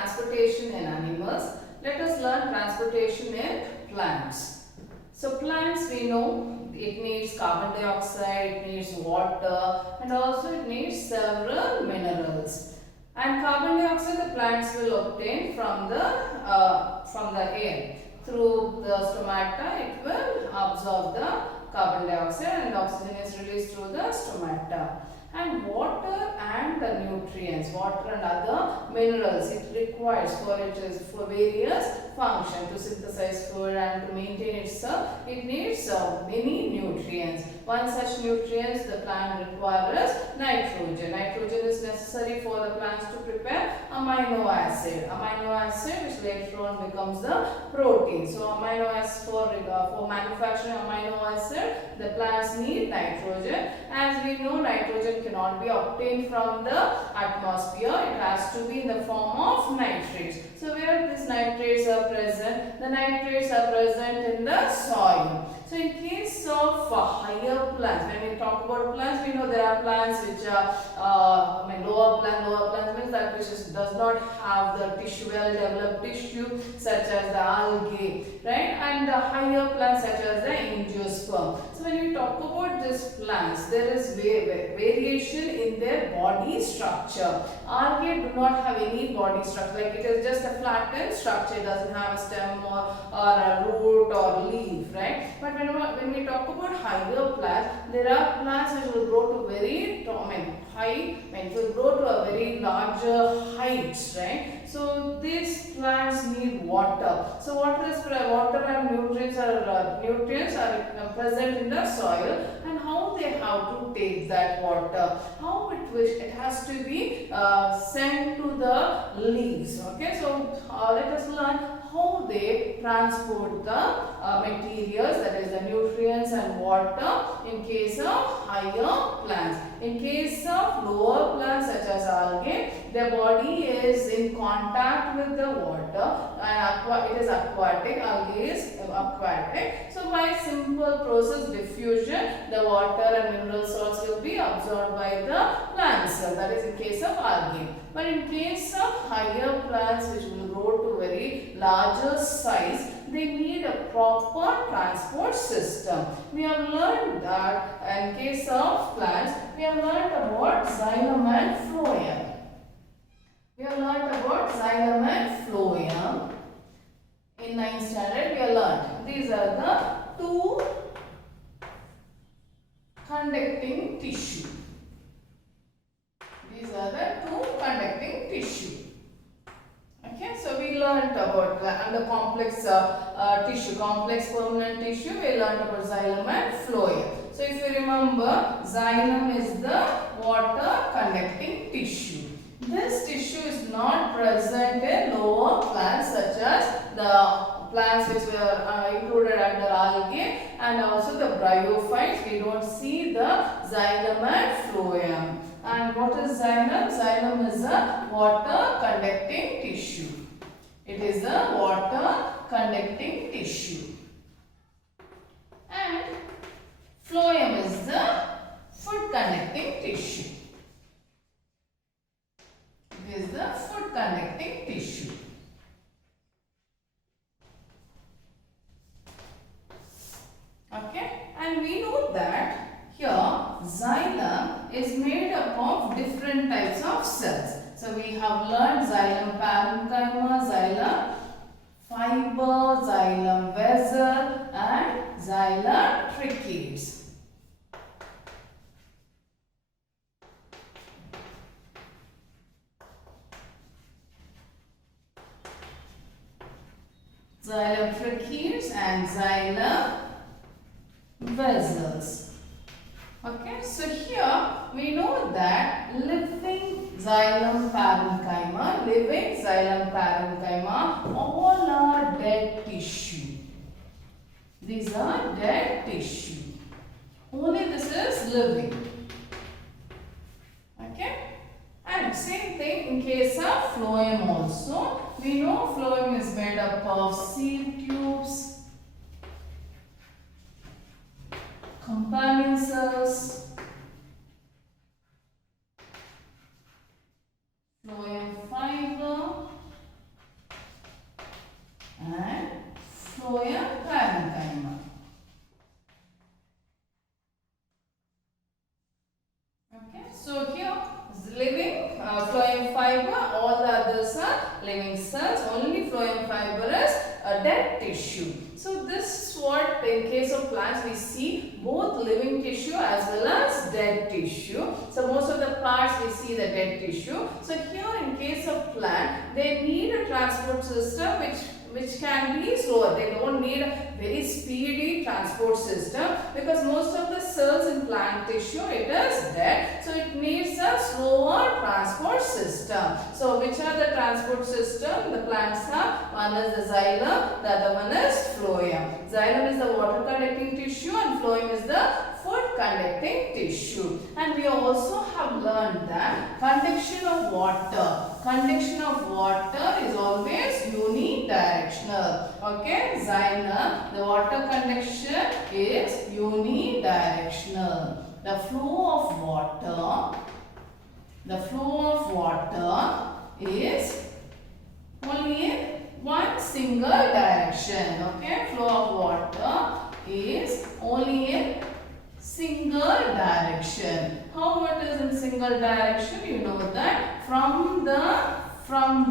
transportation in animals, let us learn transportation in plants. So plants, we know it needs carbon dioxide, it needs water, and also it needs several minerals. And carbon dioxide the plants will obtain from the air. Through the stomata, it will absorb the carbon dioxide and oxygen is released through the stomata. And water and the nutrients, water and other minerals it requires for various functions to synthesize food and to maintain itself. It needs many nutrients. One such nutrients the plant requires nitrogen. Nitrogen is necessary for the plants to prepare amino acid. Amino acid which later on becomes the protein. So amino acid for manufacturing amino acid the plants need nitrogen. As we know, nitrogen cannot be obtained from the atmosphere. It has to be in the form of nitrates. So where these nitrates are present? The nitrates are present in the soil. So in case of higher plants, when we talk about plants, we know there are plants which are lower plants means that which does not have the tissue, well developed tissue such as the algae, right? And the higher plants such as the angiosperm. So when we talk about these plants, there is variation in their body structure. Algae do not have any body structure, like it is just a flattened structure. It doesn't have a stem or a root or leaf, right? But when we talk about higher plants, there are plants which will grow to very it will grow to a very larger heights, right? So these plants need water. So water and nutrients are present in the soil, and how they have to take that water, it has to be sent to the leaves. Okay, so let us learn how they transport the materials, that is the nutrients and water in case of higher plants. In case of lower plants such as algae, their body is in contact with the water and it is aquatic. Algae is aquatic. So by simple process diffusion, the water and mineral salts will be absorbed by the plants. That is in case of algae. But in case of higher plants which will grow to very larger size, they need a proper transport system. We have learned that in case of plants, we have learned about xylem and phloem. In 9th standard we have learned. These are the two conducting tissue. Okay, so we learnt about the complex tissue, complex permanent tissue. We learnt about xylem and phloem. So if you remember, xylem is the water conducting tissue. This tissue is not present in lower plants such as the plants which were included under algae and also the bryophytes. We don't see the xylem and phloem. And what is xylem? Xylem is a water conducting tissue. It is a water conducting tissue. And phloem is the food conducting tissue. It is the food conducting tissue. Okay, and we know that here xylem is made up of different types of cells. So we have learned xylem parenchyma, xylem fiber, xylem vessel and xylem trichids. Xylem trichids and xylem vessels. Okay, so here we know that living xylem parenchyma all are dead tissue. These are dead tissue. Only this is living. Okay, and same thing in case of phloem also. We know phloem is made up of seed tubes, companion cells, phloem fiber fiber, all the others are living cells. Only phloem fiber is a dead tissue. So this is what in case of plants we see both living tissue as well as dead tissue. So most of the parts we see the dead tissue. So here in case of plant, they need a transport system which can be slower. They don't need a very speedy transport system because most of the cells in plant tissue it is dead. So it needs a slower transport system. So which are the transport system the plants have? One is the xylem, the other one is phloem. Xylem is the water conducting tissue and phloem is the food conducting tissue. And we also have learned that conduction of water. Conduction of water is always unidirectional. Okay, xylem, the water conduction is unidirectional. The flow of water is only in one single direction. Okay, flow of water is only in single direction. How it is in single direction? You know that from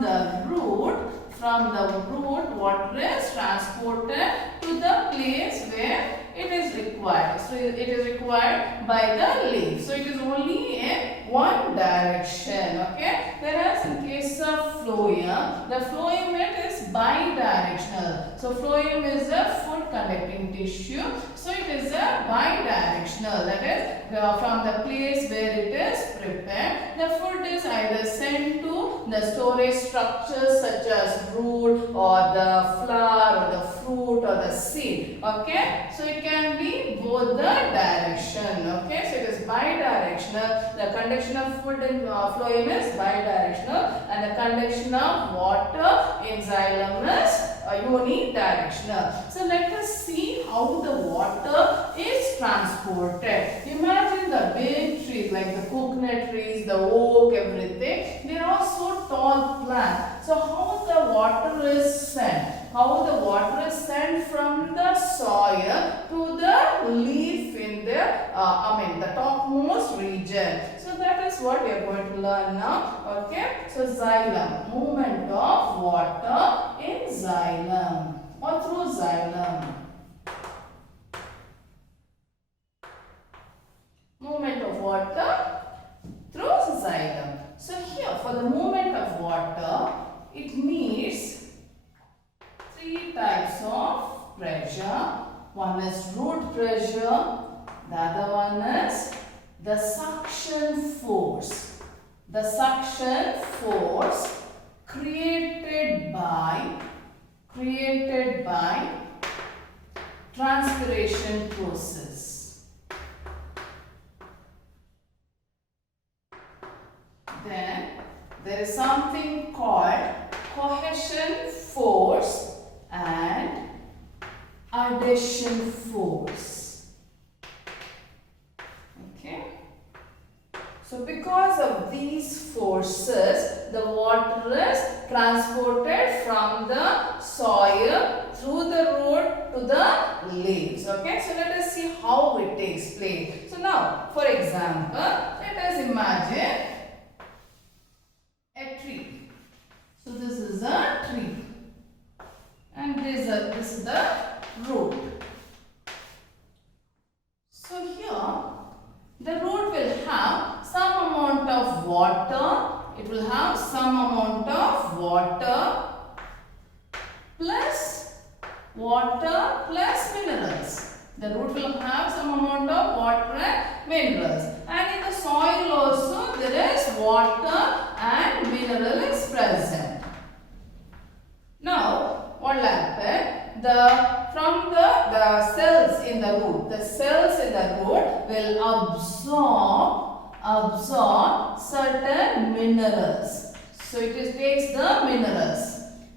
the root water is transported to the place where it is required. So it is required by the leaf. So it is only in one direction. Okay. Whereas in case of phloem, the phloem it is bidirectional. So phloem is a food conducting tissue. So it is a bidirectional. That is from the place where it is prepared, the food is either sent to the storage structures such as root or the flower or the fruit or the seed. Okay. So it can be both the direction. Okay. So it is bidirectional. The conduction of food in phloem is bidirectional and the conduction of water in xylem is unidirectional. So let us see how the water is transported. Imagine the big trees like the coconut trees, the oak, everything. They are so tall plants. So how the water is sent? How the water is sent from the soil to the leaf in the the topmost region. So that is what we are going to learn now. Okay. So xylem, movement of water in xylem or through xylem. Movement of water through xylem. So here for the movement of water, it needs three types of pressure. One is root pressure, the other one is the suction force. The suction force created by transpiration process. Then there is something called cohesion force and adhesion force. Okay. So because of these forces, the water is transported from the soil through the root to the leaves. Okay. So let us see how it takes place. So now, for example, let us imagine a tree. So this is a tree and this is the root. So here the root will have some amount of water. It will have some amount of water plus minerals. The root will have some amount of water and minerals. And in the soil also there is water and mineral is present. Now what will happen? From the cells in the root, the cells in the root will absorb certain minerals. So it takes the minerals.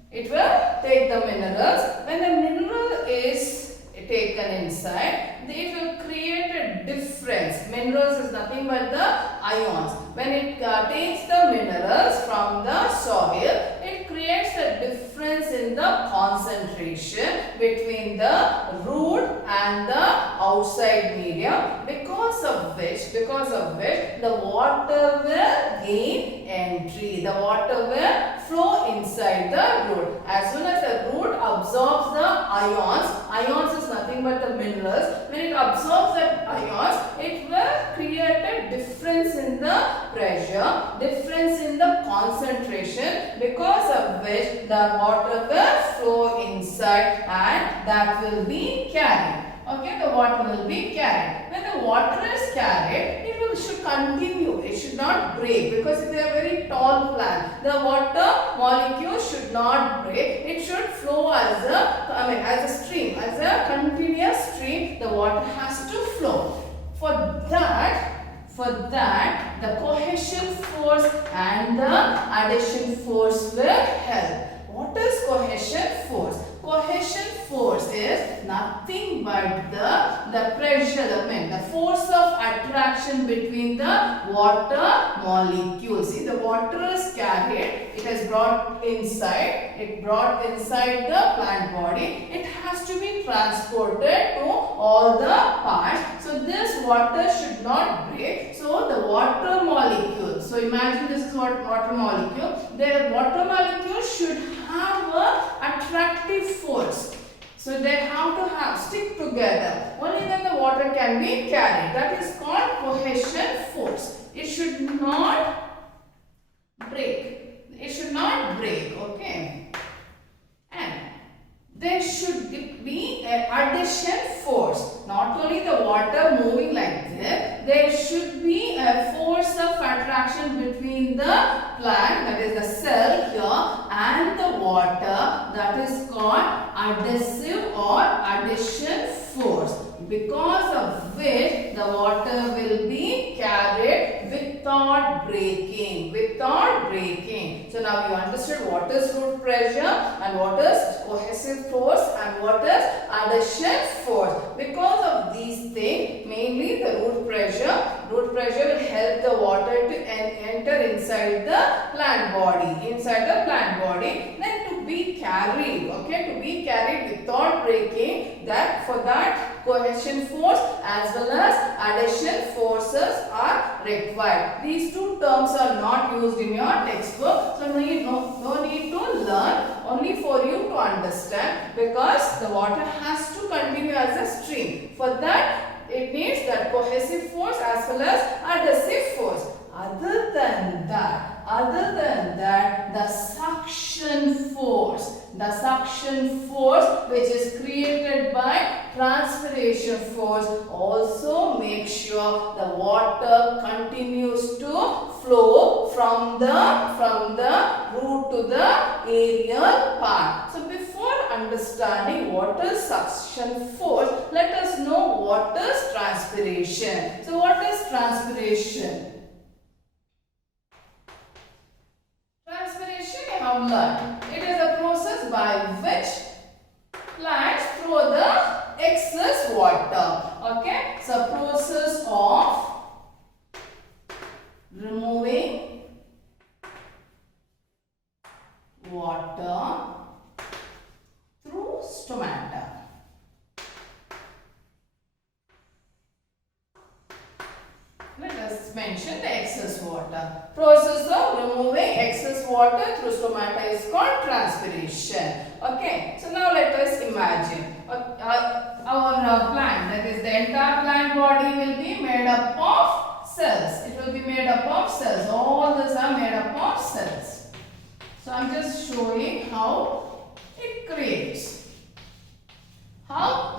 It will take the minerals. When the mineral is taken inside, it will create a difference. Minerals is nothing but the ions. When it takes the minerals from the soil, it creates creates a difference in the concentration between the root and the outside medium, because of which the water will gain entry. The water will flow inside the root. As soon as the root absorbs the ions is nothing but the minerals. When it absorbs the ions, it will create a difference in the pressure, difference in the concentration, because of which the water will flow inside and that will be carried. Okay, the water will be carried. When the water is carried, should continue. It should not break, because if they are very tall plant, the water molecule should not break. It should flow as a stream, as a continuous stream. The water has to flow. For that, the cohesion force and the adhesion force will help. What is cohesion force? Cohesion force is nothing but the pressure, the force of attraction between the water molecules. See, the water is carried, it is brought inside the plant body. It has to be transported to all the parts. So this water should not break. So the water molecule, so imagine this is what water molecule. The water molecule should have a attractive force. So they have to stick together. Only then the water can be carried. That is called cohesion force. It should not break. It should not break. Okay. And there should be an adhesion force. Not only the water moving like this, there should be a force of attraction between the plant, that is the cell here, and the water, that is called adhesive or adhesion force, because of which the water will be carried without breaking. So now you understood what is root pressure and what is cohesive force and what is adhesion force. Because of these things, mainly the root pressure will help the water to enter inside the plant body. Then to be carried, without breaking, for that cohesion force as well as adhesion forces are required. These two terms are not used in your textbook, so no need to learn, only for you to understand, because the water has to continue as a stream. For that, it needs that cohesive force as well as adhesive force. Other than that, the suction force which is created by transpiration force also makes sure the water continues to flow from the root to the aerial part. So before understanding what is suction force, let us know what is transpiration. So what is transpiration? Transpiration you have learned. It is a process by which plants throw the excess water. Okay, so process of removing water through stomata. Let us mention the excess water. Process of removing excess water through stomata is called transpiration. Okay, so now let us imagine our plant, that is the entire plant body will be made up of cells. It will be made up of cells. All these are made up of cells. So I am just showing how it creates. How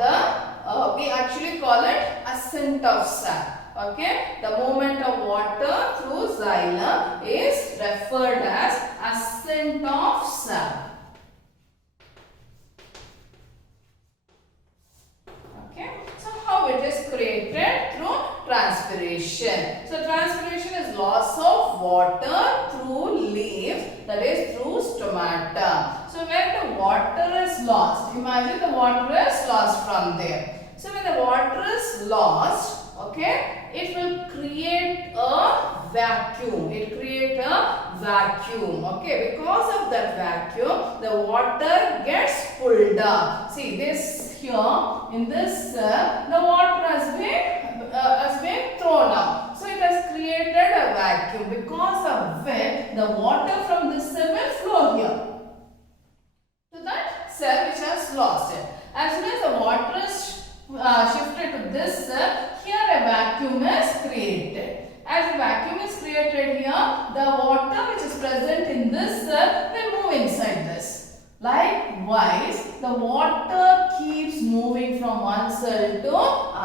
we actually call it ascent of cell. Okay, the movement of water through xylem is referred as ascent of cell. Okay, so how it is created? Through transpiration. So transpiration is loss of water through leaves, that is through stomata. So when the water is lost, imagine the water is lost from there. So when the water is lost, okay, it will create a vacuum. Okay, because of that vacuum, the water gets pulled up. See this here, in this cell, the water has been thrown out. So it has created a vacuum, because of which the water from this cell will flow here to that cell which has lost it. As soon as the water is shifted to this cell, here a vacuum is created. As a vacuum is created here, the water which is present in this cell will move inside this. Likewise, the water keeps moving from one cell to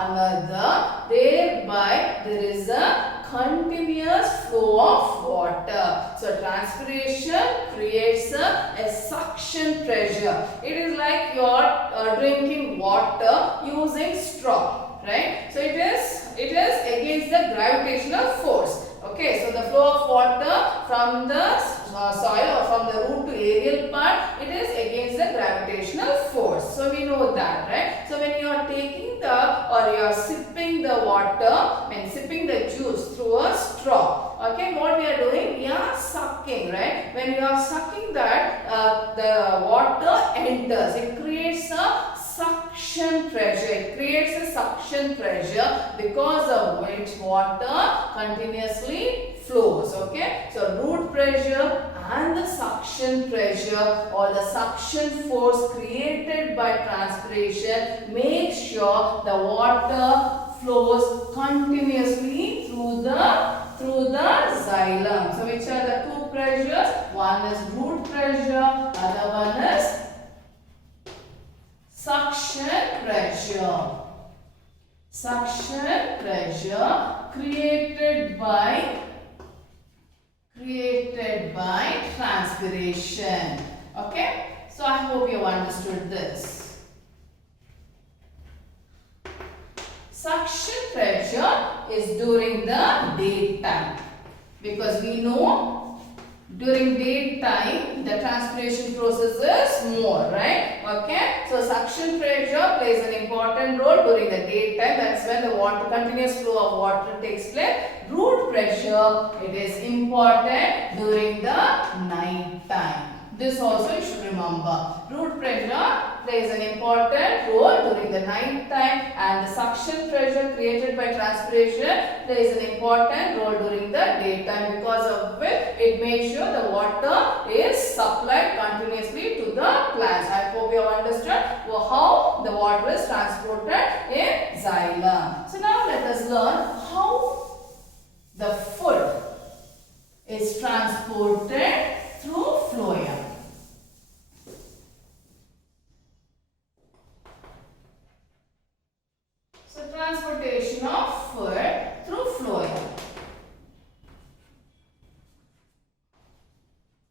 another. Thereby, there is a continuous flow of water. So, transpiration creates a suction pressure. It is like you are drinking water using straw, right? So, it is against the gravitational force. Okay, so the flow of water from the soil or from the root to aerial part, it is against the gravitational force. So we know that, right? So when you are taking or you are sipping the water, sipping the juice through a straw, okay, what we are doing? We are sucking, right? When you are sucking that, the water enters. It creates a suction pressure. It creates a suction pressure, because of which water continuously flows. Okay, so root pressure and the suction pressure or the suction force created by transpiration makes sure the water flows continuously through the xylem. So which are the two pressures? One is root pressure, other one is suction pressure. Suction pressure created by transpiration. Okay, so I hope you have understood this. Suction pressure is during the daytime, because we know during daytime the transpiration process is more, right? Okay, so suction pressure plays an important role during the daytime. That's when the continuous flow of water takes place. Root pressure, it is important during the night time. This also you should remember. Root pressure plays an important role during the night time, and the suction pressure created by transpiration plays an important role during the daytime, because of which it makes sure the water is supplied continuously to the plants. I hope you have understood how the water is transported in xylem. So now let us learn how the food is transported through phloem. So transportation of food through phloem.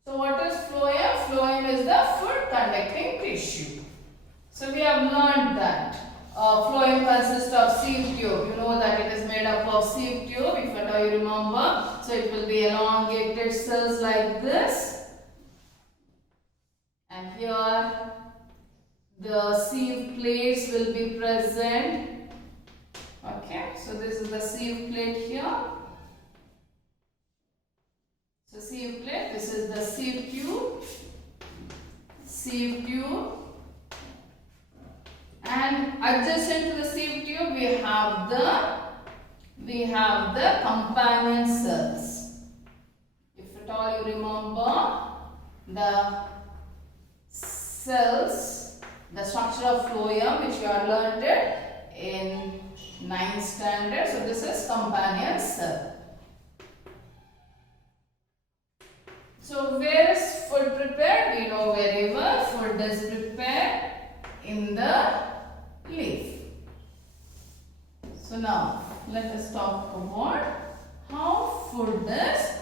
So what is phloem? Phloem is the food conducting tissue. So we have learned that phloem consists of sieve tube. You know that it is made up of sieve tube, if at all you remember. So it will be elongated cells like this. And here the sieve plates will be present. Okay, so this is the sieve plate here. So sieve plate, this is the sieve tube. Sieve tube. And adjacent to the sieve tube we have the companion cells. If at all you remember the cells, the structure of phloem which you have learned it in 9th standard. So this is companion cell. So where is food prepared? We know very well. Food is prepared in the leaf. So now let us talk about how food is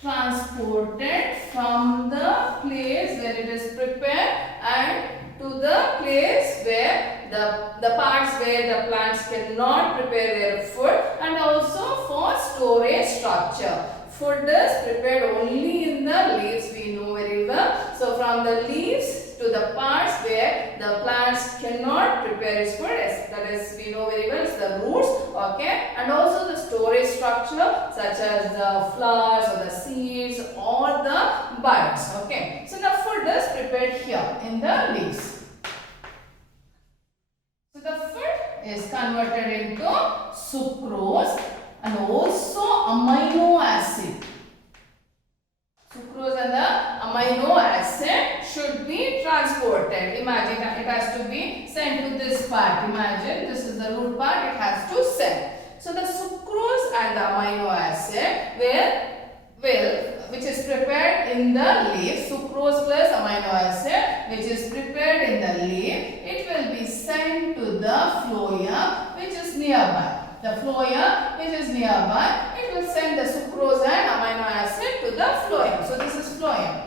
transported from the place where it is prepared and to the place where the parts where the plants cannot prepare their food, and also for storage structure. Food is prepared only in the leaves, we know very well. So from the leaves to to the parts where the plants cannot prepare its food. That is, we know very well, it's the roots, okay, and also the storage structure such as the flowers or the seeds or the buds, okay. So the food is prepared here in the leaves. So the food is converted into sucrose and also amino acid. Sucrose and the amino acid should be transported. Imagine it has to be sent to this part. Imagine this is the root part, it has to send. So the sucrose and the amino acid which is prepared in the leaf, sucrose plus amino acid which is prepared in the leaf, it will be sent to the phloem which is nearby. The phloem which is nearby, it will send the sucrose and amino acid to the phloem. So this is phloem.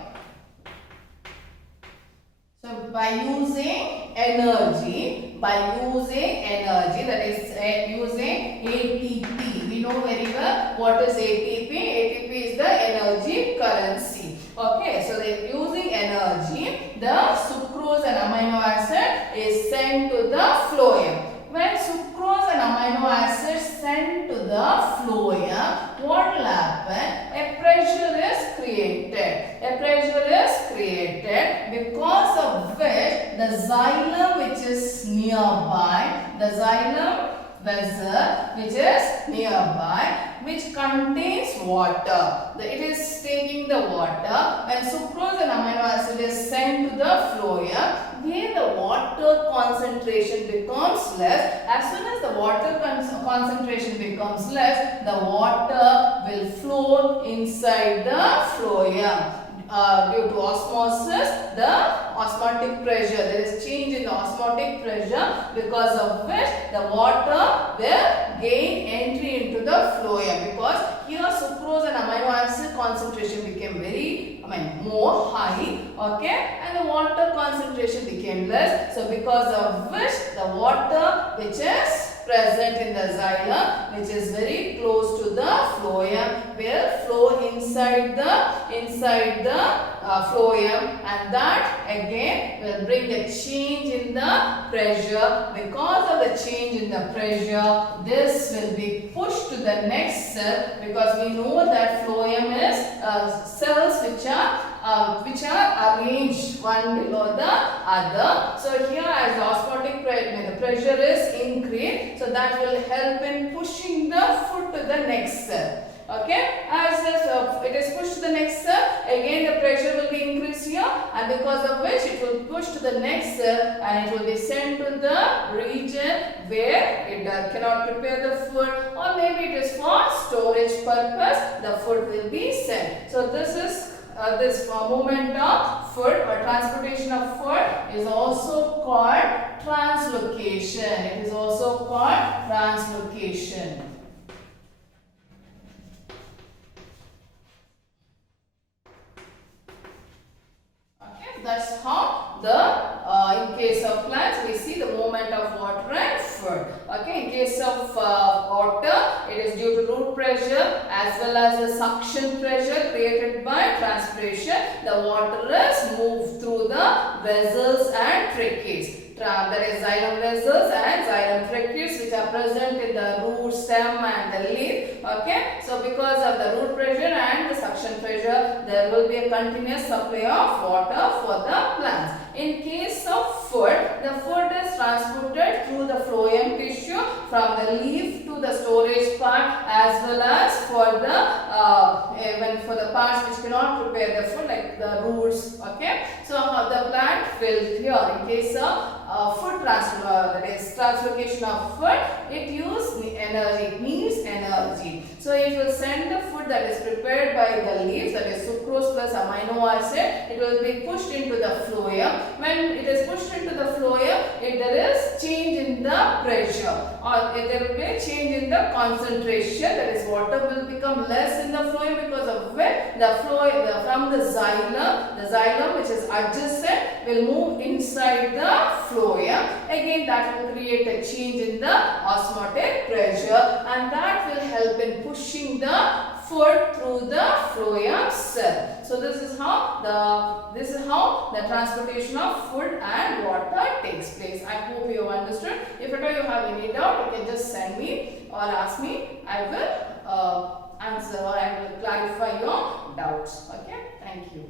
So by using energy, that is using ATP. We know very well what is ATP. ATP is the energy currency. Okay, so they using energy, the sucrose and amino acid is sent to the phloem. When sucrose and amino acid sent to the phloem, what will happen? A pressure is created. A pressure is created because of which the xylem which is nearby, the xylem vessel which is nearby, which contains water. It is taking the water. When sucrose and amino acid is sent to the phloem, where the water concentration becomes less. As soon as the water concentration becomes less, the water will flow inside the phloem. Due to osmosis, the osmotic pressure, there is change in the osmotic pressure, because of which the water will gain entry into the phloem, because here sucrose and amino acid concentration became more high, okay, and the water concentration became less. So because of which the water which is present in the xylem, which is very close to the phloem, will flow inside the phloem, and that again will bring a change in the pressure. Because of the change in the pressure, this will be pushed to the next cell, because we know that phloem is cells which are arranged one below the other. So here, as the osmotic pressure is increased, so that will help in pushing the food to the next cell. Okay, as it is pushed to the next cell, again the pressure will be increased here, and because of which it will push to the next cell, and it will be sent to the region where it cannot prepare the food, or maybe it is for storage purpose, the food will be sent. So this is this movement of food or transportation of food is also called translocation. It is also called translocation. Okay, that's how in case of plants we see the movement of water and food. Okay, in case of water, it is due to root pressure as well as the suction pressure created by transpiration. The water is moved through the vessels and tracheae. There is xylem vessels and xylem tracheae which are present in the root, stem and the leaf. Okay, so because of the root pressure and the suction pressure, there will be a continuous supply of water for the plants. In case of food, the food is transported through the phloem tissue from the leaf to the storage part, as well as for the parts which cannot prepare the food, like the roots. Okay, so the plant will here, in case of food that is translocation of food, it uses energy, it needs energy. So it will send the food that is prepared by the leaves, that is sucrose plus amino acid, it will be pushed into the phloem. When it is pushed into the phloem, if there is change in the pressure, or if there will be a change in the concentration, that is water will become less in the phloem, because of which the phloem from the xylem which is adjacent will move inside the phloem. Again, that will create a change in the osmotic pressure, and that will help in pushing the food through the phloem cell. So this is how the transportation of food and water takes place. I hope you have understood. If at all you have any doubt, you can just send me or ask me. I will answer or I will clarify your doubts. Okay. Thank you.